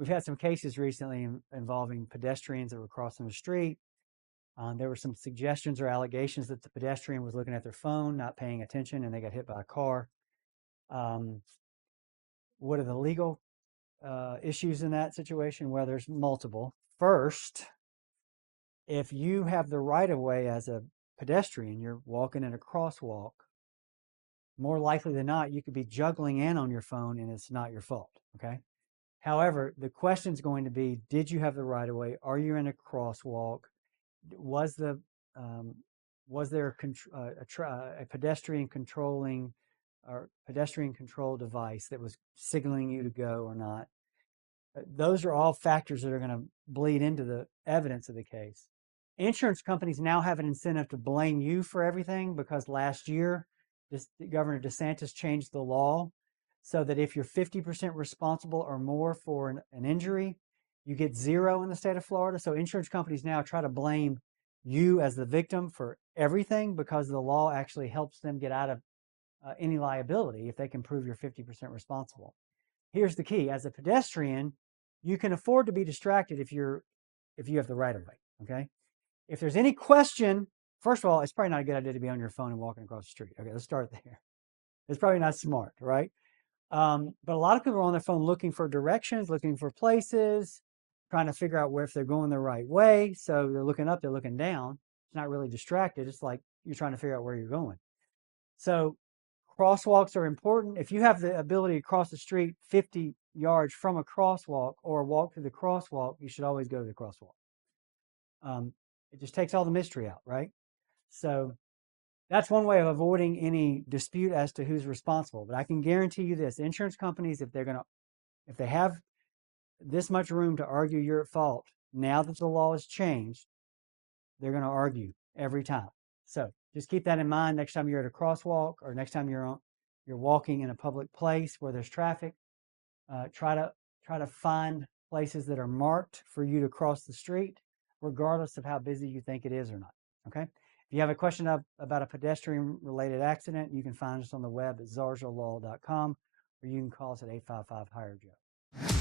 we've had some cases recently involving pedestrians that were crossing the street. There were some suggestions or allegations that the pedestrian was looking at their phone, not paying attention, and they got hit by a car. What are the legal issues in that situation? Well, there's multiple. First, if you have the right of way as a pedestrian, you're walking in a crosswalk, more likely than not, you could be juggling in on your phone and it's not your fault, okay? However, the question is going to be, did you have the right of way? Are you in a crosswalk? Was there a pedestrian controlling or pedestrian control device that was signaling you to go or not? Those are all factors that are going to bleed into the evidence of the case. Insurance companies now have an incentive to blame you for everything because last year, Governor DeSantis changed the law so that if you're 50% responsible or more for an injury, you get 0 in the state of Florida. So insurance companies now try to blame you as the victim for everything because the law actually helps them get out of any liability if they can prove you're 50% responsible. Here's the key. As a pedestrian, you can afford to be distracted if you have the right of way, okay? If there's any question, first of all, it's probably not a good idea to be on your phone and walking across the street. Okay, let's start there. It's probably not smart, right? But a lot of people are on their phone looking for directions, looking for places, trying to figure out if they're going the right way. So they're looking up, they're looking down. It's not really distracted. It's like you're trying to figure out where you're going. So crosswalks are important. If you have the ability to cross the street 50 yards from a crosswalk or walk through the crosswalk, you should always go to the crosswalk. It just takes all the mystery out, right? So that's one way of avoiding any dispute as to who's responsible. But I can guarantee you this: insurance companies, if they have this much room to argue you're at fault, now that the law has changed, they're going to argue every time. So just keep that in mind next time you're at a crosswalk or next time you're walking in a public place where there's traffic. Try to find places that are marked for you to cross the street, regardless of how busy you think it is or not. Okay. If you have a question about a pedestrian-related accident, you can find us on the web at zarzaurlaw.com, or you can call us at 855-HIRE-JOE.